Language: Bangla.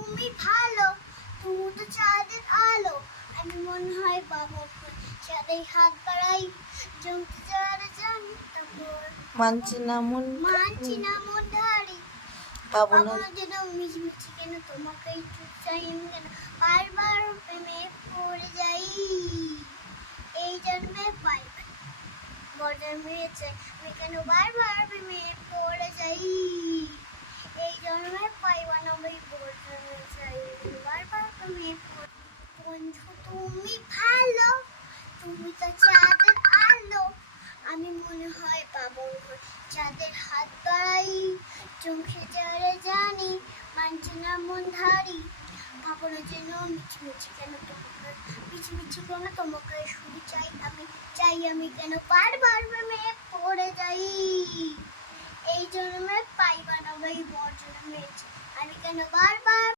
তুমি ভালো, তুমি তো চাঁদের আলো। আমি মনে হয় বাবা চাঁদের হাত বাড়াই, জমতে যারা জানি তারপর মানছি না মন মানছি না মন ধারি। পাবো না পাবো যেন মিছমিছি কেন তোমাকে একটু চাই আমি কেন বারবার প্রেমে পড়ে যাই। এই জন্মে পাই বজন্মে চাই আমি কেন বারবার প্রেমে পড়ে যাই। এই জন্মে পাইবা না ভাই বজন্মে চাই বারবার প্রেমে পড়ে। বন্ধু তুমি ভালো, তুমি তো চাঁদের আলো। আমি মনে হয় পাবো চাঁদের হাত বাড়াই, চমকে যারা জানি মানছি না মন ধারি। ভাবো না যেন মিছমিছি কেন তোমাকে মিছমিছি কেন তোমাকে শুধু চাই আমি কেন বারবার প্রেমে পড়ে যাই। এই জন্মে পাইবা না ভাই বর জন্মে আমি কেন বারবার